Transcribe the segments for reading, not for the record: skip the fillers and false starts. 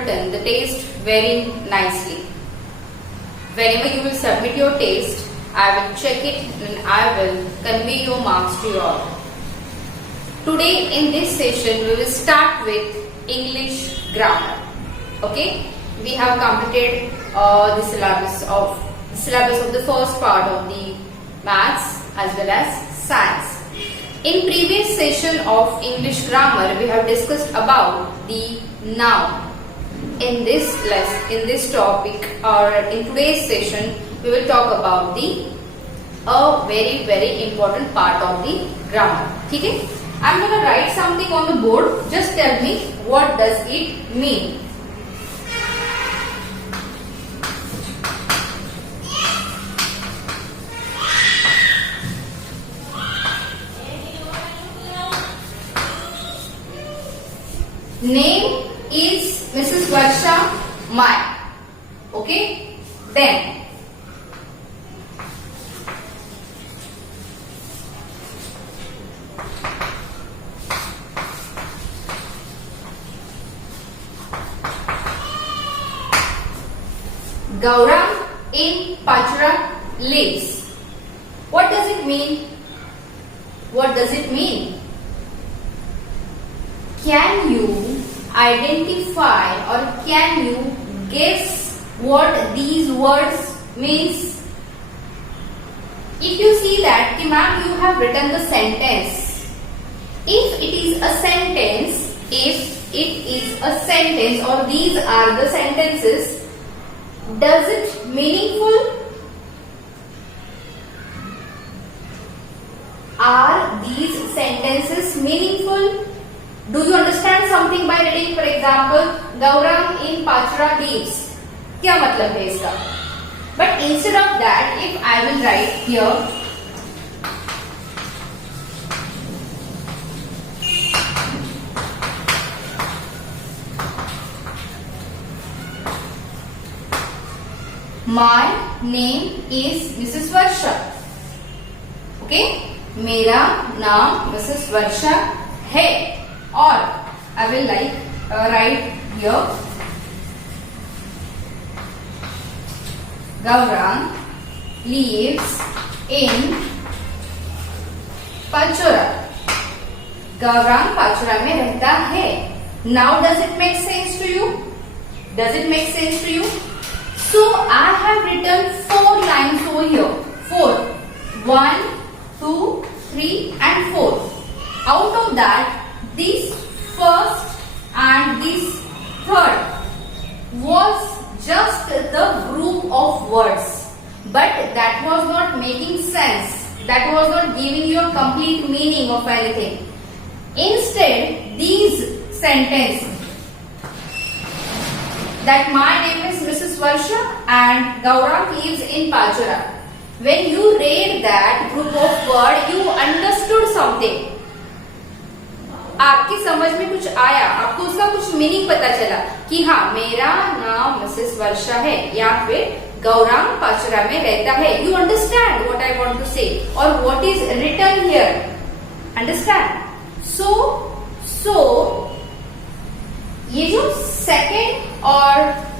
written the test very nicely. Whenever you will submit your test, I will check it and I will convey your marks to you all. Today in this session we will start with English grammar. Okay, we have completed the syllabus of the first part of the maths as well as science. In previous session of English grammar we have discussed about the noun. In this topic or in today's session we will talk about a very important part of the grammar. Okay? I am going to write something on the board. Just tell me what does it mean. Name is Mrs. Varsha, mine. Okay? Then Gaurang in Pachra lives. What does it mean? What does it mean? Can you identify or can you guess what these words means? If you see that, ma'am, you have written the sentence. If it is a sentence or these are the sentences, does it meaningful? Are these sentences meaningful? Do you understand something by reading? For example, Gaurang in Pachra lives. क्या मतलब है इसका? But instead of that, if I will write here, my name is Mrs. Varsha. Okay? मेरा नाम Mrs. Varsha है. Or I will write here Gaurang lives in Pachora. Gaurang Pachora में रहता है. Now does it make sense to you? Does it make sense to you? So I have written 4 lines over here. 4. 1, 2, 3 and 4. Out of that, this first and this third was just the group of words, but that was not making sense. That was not giving you a complete meaning of anything. Instead, these sentences that my name is Mrs. Varsha and Gaurang lives in Pachora. When you read that group of words, you understood something. आपकी समझ में कुछ आया, आपको उसका कुछ meaning पता चला कि हाँ मेरा नाम मिसेस वर्षा है या फिर गौरांग पाचरा में रहता है. You understand what I want to say और what is written here. Understand? So ये जो सेकेंड और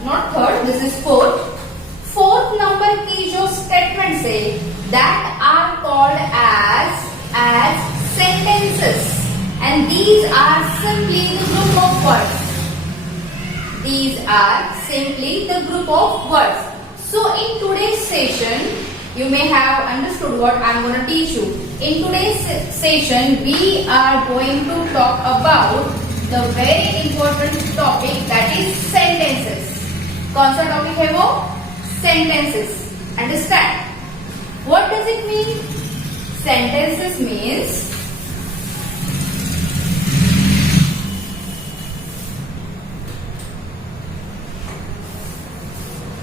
not third, this is fourth number की जो स्टेटमेंट्स है that are called as sentences. And these are simply the group of words. These are simply the group of words. So in today's session, you may have understood what I am going to teach you. In today's session, we are going to talk about the very important topic, that is sentences. कौन सा topic है वो? Sentences. Understand? What does it mean? Sentences means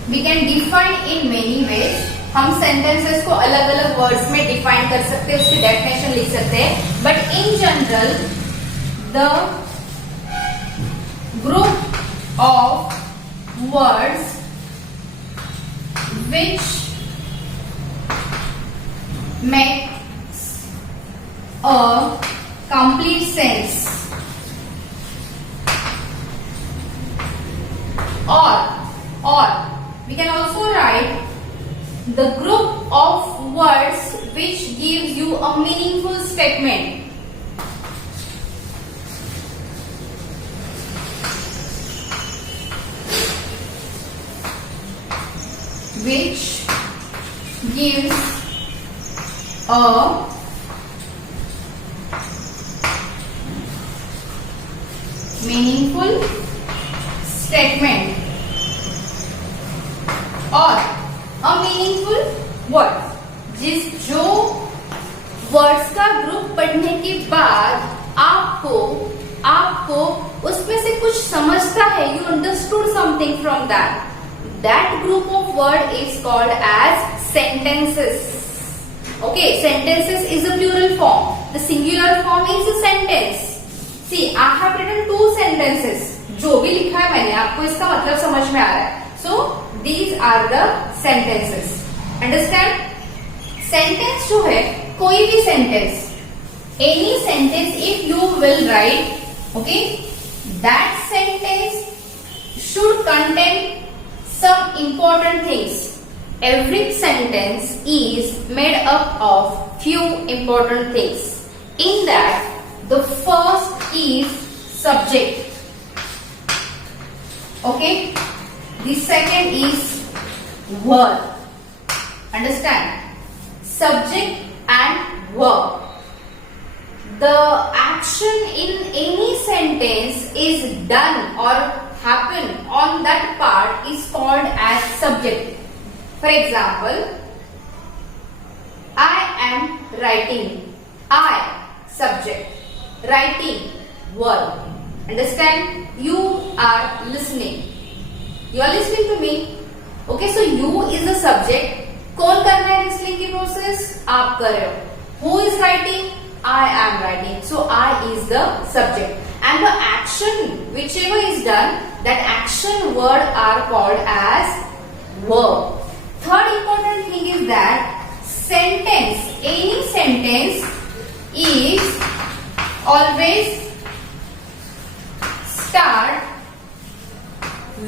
we can define in many ways. हम sentences को अलग अलग words में define कर सकते हैं, उसकी definition लिख सकते हैं. But in general, the group of words which makes a complete sense or we can also write the group of words which gives you a meaningful statement. Which gives a meaningful statement और a meaningful word, जो words का group पढ़ने के बाद आपको उसमें से कुछ समझता है, you understood something from that. That group of word is called as sentences. Okay, sentences is a plural form. The singular form is a sentence. See, I have written 2 sentences. जो भी लिखा है मैंने, आपको इसका मतलब समझ में आ रहा है. So, these are the sentences. Understand? Sentence जो है, कोई भी sentence, any sentence if you will write, okay, that sentence should contain some important things. Every sentence is made up of few important things. In that, the first is subject. Okay? The second is verb. Understand? Subject and verb. The action in any sentence is done or happen on that part is called as subject. For example, I am writing. I, subject. Writing, verb. Understand? You are listening. You are listening to me. Okay, so you is the subject. कौन कर रहा है listening की process? आप कर रहे हो. Who is writing? I am writing. So I is the subject. And the action, whichever is done, that action word are called as verb. Third important thing is that sentence, any sentence is always start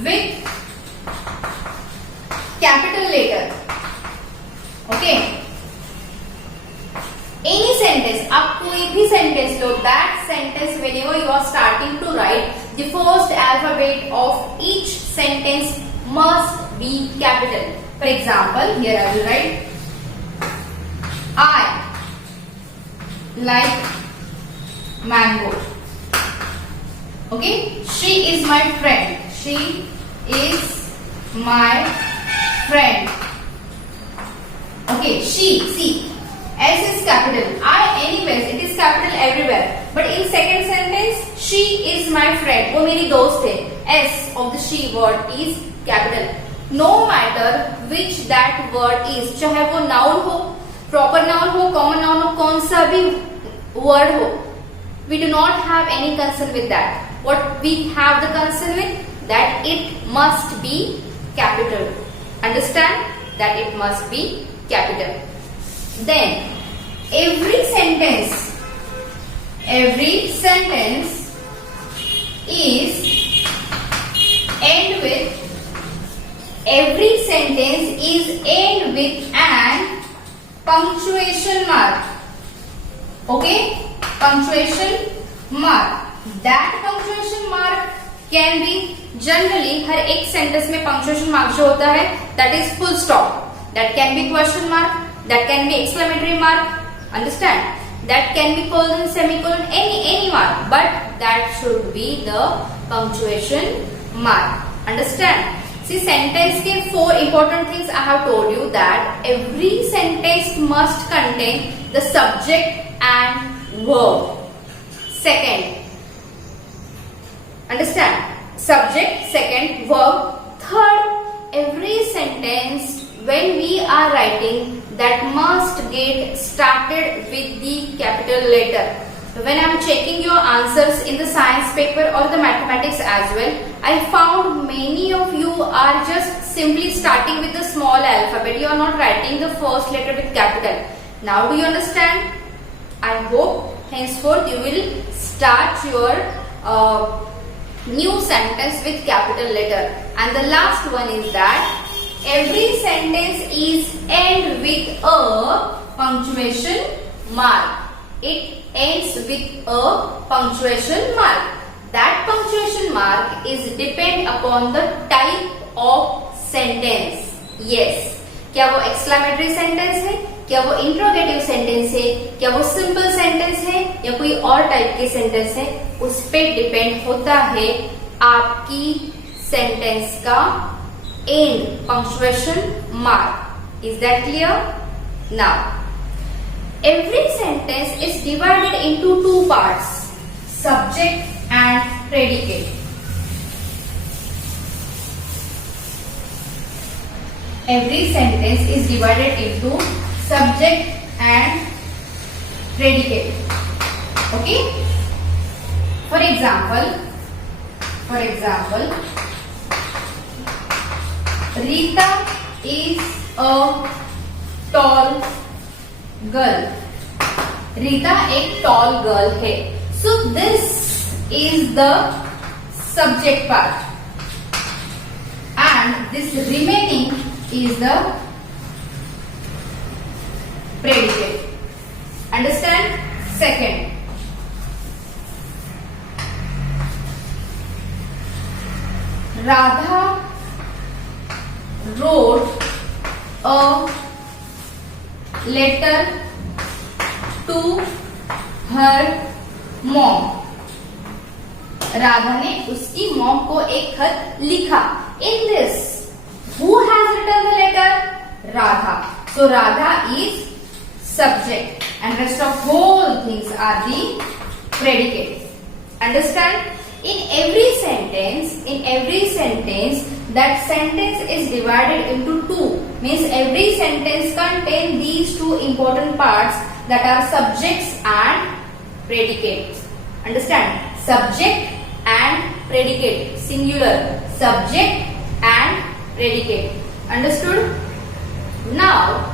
with capital letter. Okay. Any sentence, आप कोई भी sentence low, that sentence whenever you are starting to write, the first alphabet of each sentence must be capital. For example, here I will write, I like mango. Okay, she is my friend. She is my friend. Okay, she, see. S is capital. I anyways, it is capital everywhere. But in second sentence, she is my friend. वो मेरी दोस्त है. S of the she word is capital. No matter which that word is, चाहे वो noun हो, proper noun हो, common noun हो, कौन सा भी word हो, we do not have any concern with that. What we have the concern with? That it must be capital. Understand? That it must be capital. Then every sentence is end with an punctuation mark. Okay, punctuation mark. That punctuation mark can be generally हर एक sentence में punctuation mark जो होता है, that is full stop. That can be question mark. That can be exclamatory mark. Understand? That can be colon, semicolon, any mark. But that should be the punctuation mark. Understand? See, sentence के 4 important things I have told you, that every sentence must contain the subject and verb. Second, understand? Subject, second, verb. Third, every sentence when we are writing, that must get started with the capital letter. When I am checking your answers in the science paper or the mathematics as well, I found many of you are just simply starting with the small alphabet. You are not writing the first letter with capital. Now do you understand? I hope henceforth you will start your new sentence with capital letter. And the last one is that every sentence is end with a punctuation mark. It ends with a punctuation mark. That punctuation mark is depend upon the type of sentence. Yes. क्या वो exclamatory sentence है, क्या वो interrogative sentence है, क्या वो simple sentence है, या कोई और टाइप के सेंटेंस है, उस पे डिपेंड होता है आपकी सेंटेंस का and punctuation mark. Is that clear? Now every sentence is divided into two parts, subject and predicate. Every sentence is divided into subject and predicate. Okay? For example, Rita is a tall girl. Rita एक tall girl है. So this is the subject part, and this remaining is the predicate. Understand? Second, Radha wrote a letter to her mom. Radha ने उसकी mom को एक खत लिखा. In this, who has written the letter? Radha. So Radha is subject, and rest of whole things are the predicate. Understand? In every sentence, that sentence is divided into two. Means every sentence contain these two important parts that are subjects and predicates. Understand? Subject and predicate. Singular. Subject and predicate. Understood? Now,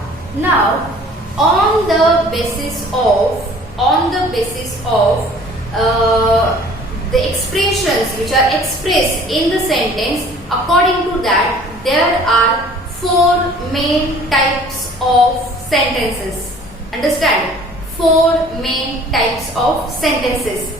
on the basis of the expressions which are expressed in the sentence, according to that, there are four main types of sentences. Understand? Four main types of sentences.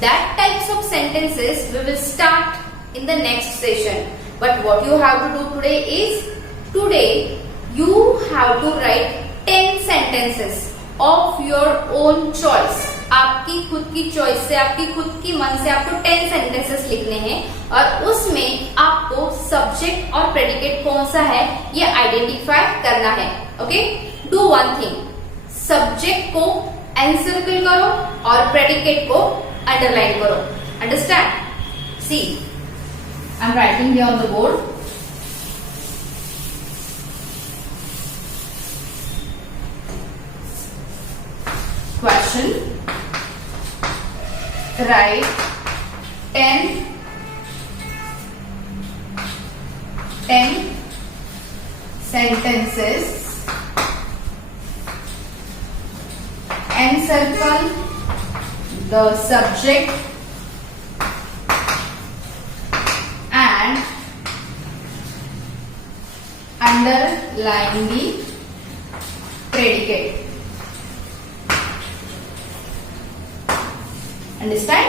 That types of sentences we will start in the next session. But what you have to do today is, today you have to write 10 sentences of your own choice. आपकी खुद की choice से, आपकी खुद की मन से आपको 10 सेंटेंसेस लिखने हैं, और उसमें आपको सब्जेक्ट और प्रेडिकेट कौन सा है ये आइडेंटिफाई करना है. Okay? Do one thing, subject को एनसर्कल करो और प्रेडिकेट को अंडरलाइन करो. Understand? See, I am writing here on the board. Question. Write 10 sentences. Encircle the subject and underline the predicate. Understand?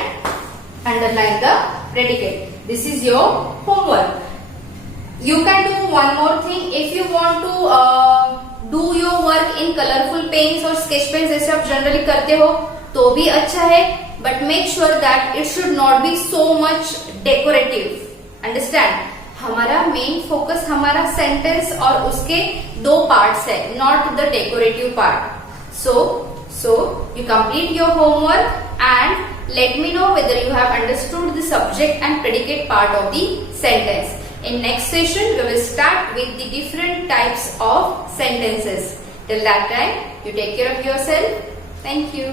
Underline the predicate. This is your homework. You can do one more thing. If you want to do your work in colorful paints or sketch pens जैसे आप generally करते हो तो भी अच्छा है, but make sure that it should not be so much decorative. Understand? हमारा main focus हमारा sentence और उसके दो parts है, not the decorative part. So you complete your homework and let me know whether you have understood the subject and predicate part of the sentence. In next session, we will start with the different types of sentences. Till that time, you take care of yourself. Thank you.